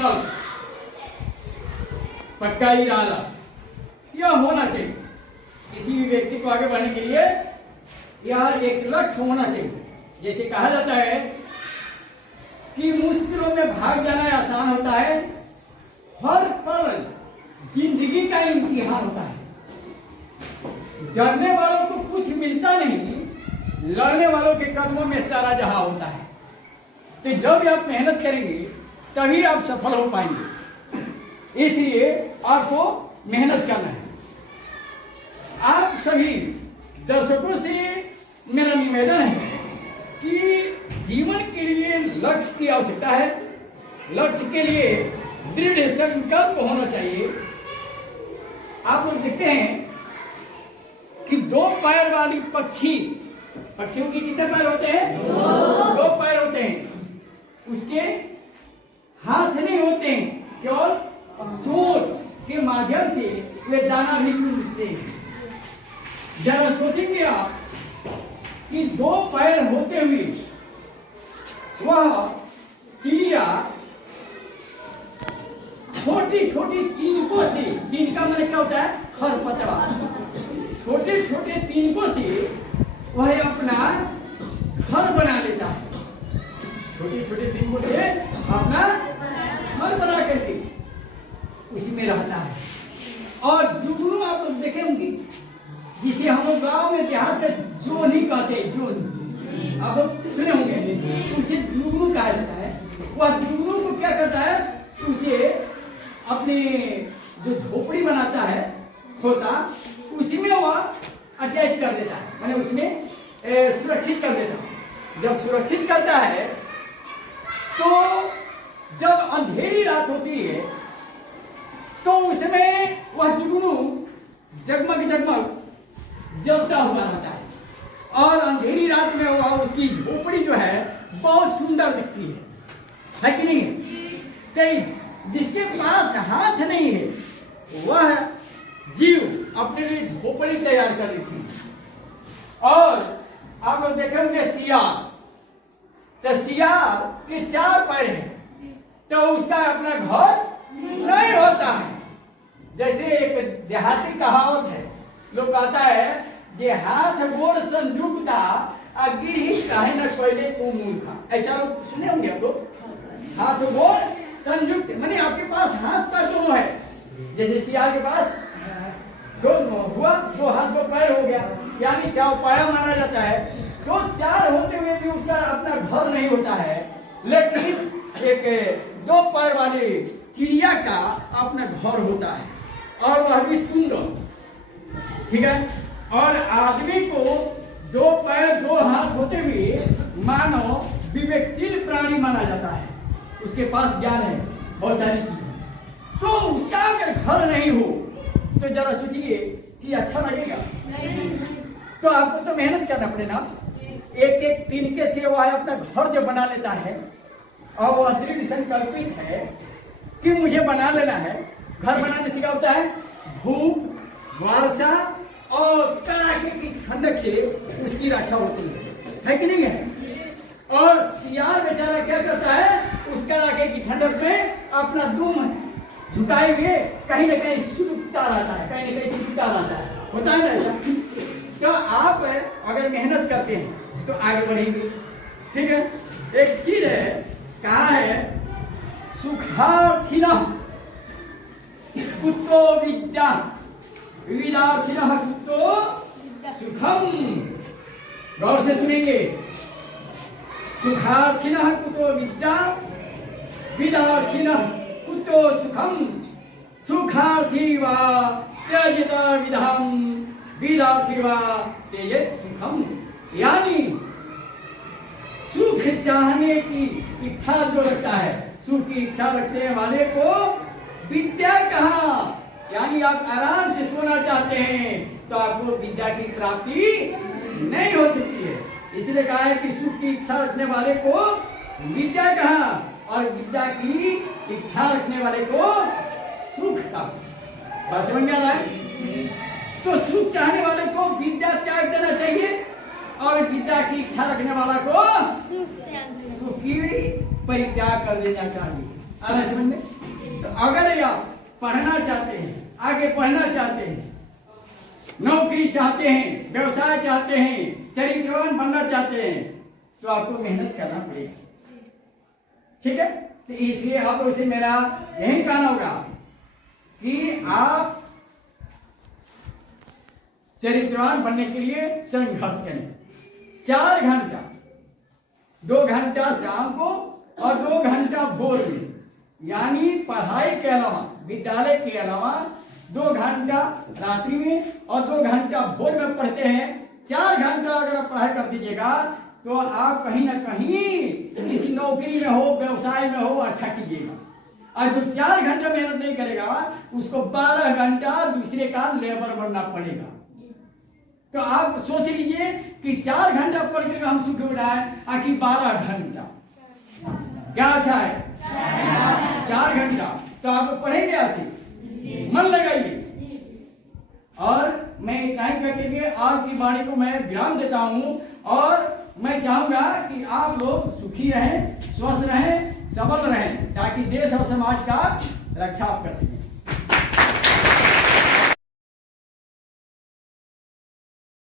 संकल्प, पक्का इरादा यह होना चाहिए। किसी भी व्यक्ति को आगे बढ़ने के लिए यह एक लक्ष्य होना चाहिए। जैसे कहा जाता है कि मुश्किलों में भाग जाना आसान होता है, हर पल जिंदगी का इम्तिहान होता है। डरने वालों को कुछ मिलता नहीं, लड़ने वालों के कदमों में सारा जहां होता है। तो जब आप मेहनत करेंगे तभी आप सफल हो पाएंगे। इसलिए आपको मेहनत करना है। आप सभी दर्शकों से मेरा निवेदन है कि जीवन के लिए लक्ष्य की आवश्यकता है। लक्ष्य के लिए दृढ़ संकल्प होना चाहिए। आप लोग देखते हैं कि दो पैर वाली पक्षियों के कितने पैर होते हैं? दो पैर होते हैं। उसके हाथ नहीं होते हैं, केवल चोंच के माध्यम से वे दाना भी चुनते हैं। जरा सोचेंगे आप कि दो पैर होते हुए वह चिड़िया छोटी छोटी तिनकों से, तिनका मतलब क्या होता है? खरपतवार। छोटे छोटे तिनकों से वह अपना घर बना लेता है। छोटे छोटे तिनकों से अपना घर बना करके उसी में रहता है। और जुगनू आप लोग देखे होंगे, जिसे हम लोग गाँव में देहात में जोन ही कहते हैं। जोन आप लोग सुने होंगे, उसे जुगनू कहा जाता है। वह जुगनू को क्या करता है? उसे अपने जो झोपड़ी बनाता है होता, उसी में वह अटैच कर देता है, माने उसमें सुरक्षित कर देता है। जब सुरक्षित करता है तो जब अंधेरी रात होती है तो उसमें वह जुगनू जगमग जगमग जलता हुआ रहता है। और अंधेरी रात में वह उसकी झोपड़ी जो है बहुत सुंदर दिखती है कि नहीं? कहीं जिसके पास हाथ नहीं है वह जीव अपने लिए झोपड़ी तैयार कर लेती है। और आप लोग देखे होंगे सियार, तो सियार के 4 पैर हैं तो उसका अपना घर नहीं होता है। जैसे एक देहाती कहावत है, लोग कहता है जे हाथ गोड़ संयुक्ता आ गिरही काहे न पहले को मूर्खा। ऐसा लोग सुने होंगे आप लोग। हाथ गोड़ संयुक्त माने आपके पास हाथ पैर दोनों है। जैसे सियार के पास दोनों हुआ, 2 हाथ 2 पैर हो गया, यानी 4 पाया माना जाता है। तो 4 होते हुए भी उसका अपना घर नहीं होता है। लेकिन एक 2 पैर वाले चिड़िया का अपना घर होता है और वह भी सुंदर। ठीक है। और आदमी को 2 पैर 2 हाथ होते हुए मानव विवेकशील प्राणी माना जाता है। उसके पास ज्ञान है, बहुत सारी चीजें। तो उसका अगर घर नहीं हो तो जरा सोचिए कि अच्छा लगेगा? तो आपको तो मेहनत करना पड़ेगा। एक एक तिनके से वह अपना घर जो बना लेता है और वह दृढ़ संकल्पित है कि मुझे बना लेना है। घर बनाने से क्या होता है? धूप, वर्षा और कड़ाके की ठंडक से उसकी रक्षा होती है कि नहीं है? और सियार बेचारा क्या करता है? उस कड़ाके की ठंडक में अपना दुम झुकाए हुए कहीं न कहीं सुलगता रहता है, कहीं न कहीं चिपका रहता है। होता है ना ऐसा? तो आप अगर मेहनत करते हैं तो आगे बढ़ेंगे। ठीक है। एक चीज है, कहा है सुखार्थिनः कुतो विद्या विविधार्थिनः कुतो सुखम। गौर से सुनेंगे। सुखार्थिनः कुतो विद्या विविधार्थिनः कुतो सुखम। सुखार्थी वा त्यजेत विधाम विधार्थी वा त्यजेत सुखम। यानी सुख चाहने की इच्छा जो रखता है, सुख की इच्छा रखने वाले को विद्या कहाँ? यानी आप आराम से सोना चाहते हैं तो आपको विद्या की प्राप्ति नहीं हो सकती है। इसलिए कहा है कि सुख की इच्छा रखने वाले को विद्या कहाँ, और विद्या की इच्छा रखने वाले को सुख का। बात समझ में आ रहा है? तो सुख चाहने वाले को विद्या त्याग देना चाहिए और विद्या की इच्छा रखने वाला को सुख की परित्याग कर देना चाहिए। आ रहा है समझ में? तो अगर आप पढ़ना चाहते हैं, आगे पढ़ना चाहते हैं, नौकरी चाहते हैं, व्यवसाय चाहते हैं, चरित्रवान बनना चाहते हैं, तो आपको मेहनत करना पड़ेगा। ठीक है? तो इसलिए आप लोग से मेरा यही कहना होगा कि आप चरित्रवान बनने के लिए संघर्ष करें। 4 घंटा, 2 घंटा शाम को और 2 घंटा भोर में, यानी पढ़ाई के अलावा, विद्यालय के अलावा 2 घंटा रात्रि में और 2 घंटा भोर में पढ़ते हैं। 4 घंटा अगर आप पढ़ाई कर दीजिएगा तो आप कहीं ना कहीं किसी नौकरी में हो, व्यवसाय में हो, अच्छा कीजिएगा। और जो 4 घंटा मेहनत नहीं करेगा उसको 12 घंटा दूसरे का लेबर बनना पड़ेगा। तो आप सोच लीजिए कि 4 घंटा पढ़ के हम सुख उठाए, आखिर 12 घंटा क्या अच्छा है? 4 घंटा तो आप पढ़ेंगे अच्छे, मन लगाइए। और मैं इतना ही करके आज की वाणी को मैं विराम देता हूं और मैं चाहूंगा कि आप लोग सुखी रहें, स्वस्थ रहें, सबल रहें, ताकि देश और समाज का रक्षा आप कर सकें।